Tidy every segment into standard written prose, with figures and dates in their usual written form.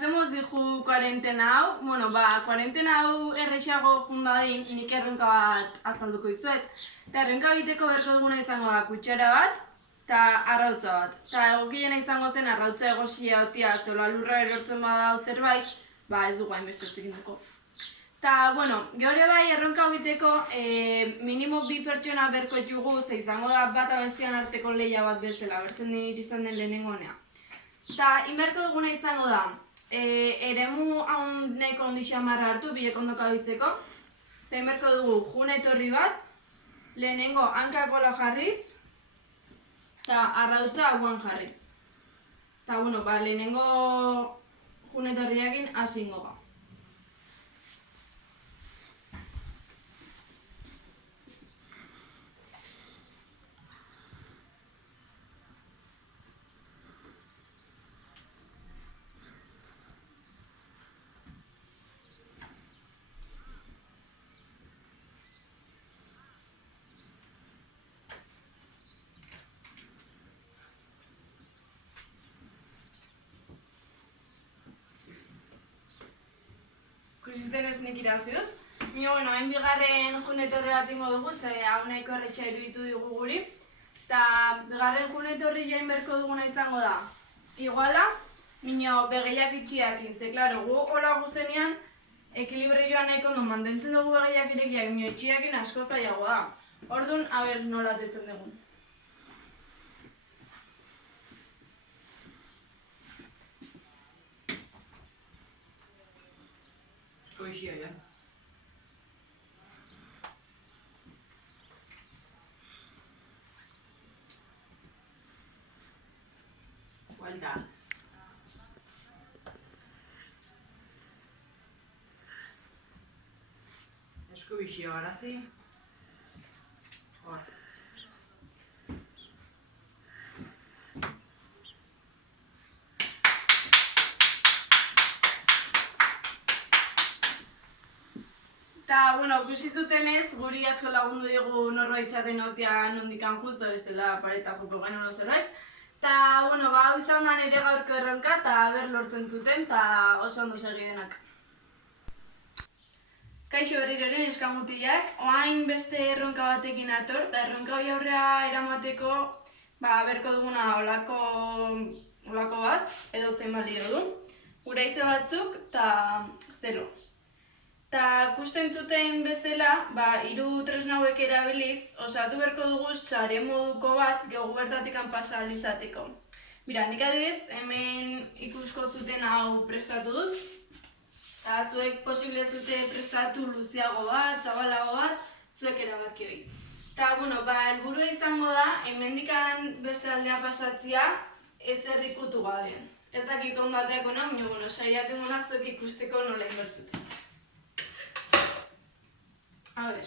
zemuz diju kuarentena hau, kuarentena hau errexago jundadin nik erronka bat azalduko izuet. Eta erronka egiteko berko duguna izango da kutsara bat eta arrautza bat. Eta egokiena izango zen arrautza egosia otia, zeola lurra erortzen badau zerbait, ez dugu hainbeste zikinduko. Eta, geure bai erronka egiteko minimo 2 pertsona berko jugu, ze izango da bata bestian arteko lehia bat bezala, bertzen nire izan den lehenengonea. Eta, inberko duguna izango da, eremu haun nahiko ondixo amarra hartu, bilek ondoko abitzeko. Eta, inberko dugu june etorri bat, lehenengo hankakola jarriz, eta arrautza hauan jarriz. Eta, lehenengo june etorriakin hasingo ga. Ikusizten ez nik irazi dut. Hain bigarren june etorri bat ingo dugu, ze hau nahiko erretxa iruditu digu guri. Eta bigarren june etorri jain berko duguna izango da. Iguala, begeiak itxiakin, ze klaro, gu hola guzenean ekilibrioa nahiko ondo mantentzen dugu begeiak irekiak, itxiakin asko zailagoa da. Orduan, nola atetzen dugun. Coixia, ja. Vuelta. Esku bixio, garazi. Hor. Eta, ikusi zutenez, guri asko lagundu digu norbait txaten otia nondikan justo, bestela pareta joko genuen zerbait. Eta, hau izan da nire gaurko erronka, eta ber lortzen zuten, eta oso ondo segi denak. Kaixo berriro ere, eskamutiak, oain beste erronka batekin ator, eta erronka hori aurrea eramateko, berko duguna olako bat, edo zein balio du. Gure ize batzuk, eta zelo. Eta ikusten zuten bezala, 3 tresna hauek erabiliz, osatu berko dugu sare moduko bat gehu bertatik pasa ahal izateko. Mira, nik adibidez, hemen ikusko zuten hau prestatu dut. Eta zuek posible zute prestatu luziago bat, zabalago bat, zuek erabaki hori. Eta, helburua izango da, hemendikan beste aldea pasatzea ez errikutu gabe. Ez dakit ondo ateako nahi, saiatzen gona zuek ikusteko nola inbertzuten. A ver.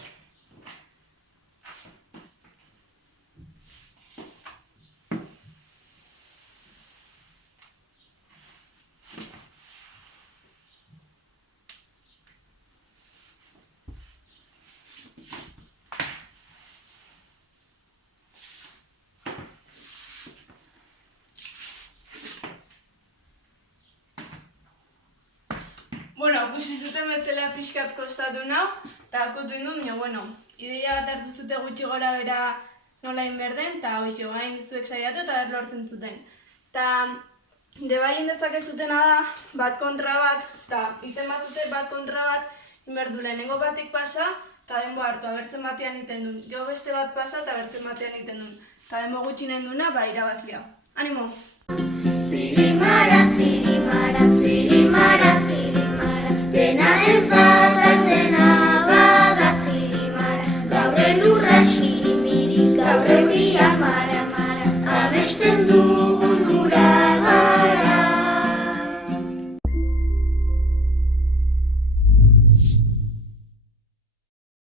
Ikusi zuten bezala pixkat kostatu nau, eta akutu indun, ideia bat hartu zute gutxi gora bera nola inberden, eta hoxo, hain zuek saiatu eta lortzen zuten. Eta debalin dezakezutena da, bat kontra bat, eta iten bazute bat kontra bat, inberdu lehenengo batik pasa, eta denbo hartu, abertzen batean iten duen. Gero beste bat pasa, eta abertzen batean iten duen. Eta denbo gutxinen duena, irabazlia. Animo! Zirimara, zirimara, zirimara, zirimara, dena ez da eta ez dena bada zirimara, gaur elurra xirimiri, gaur euria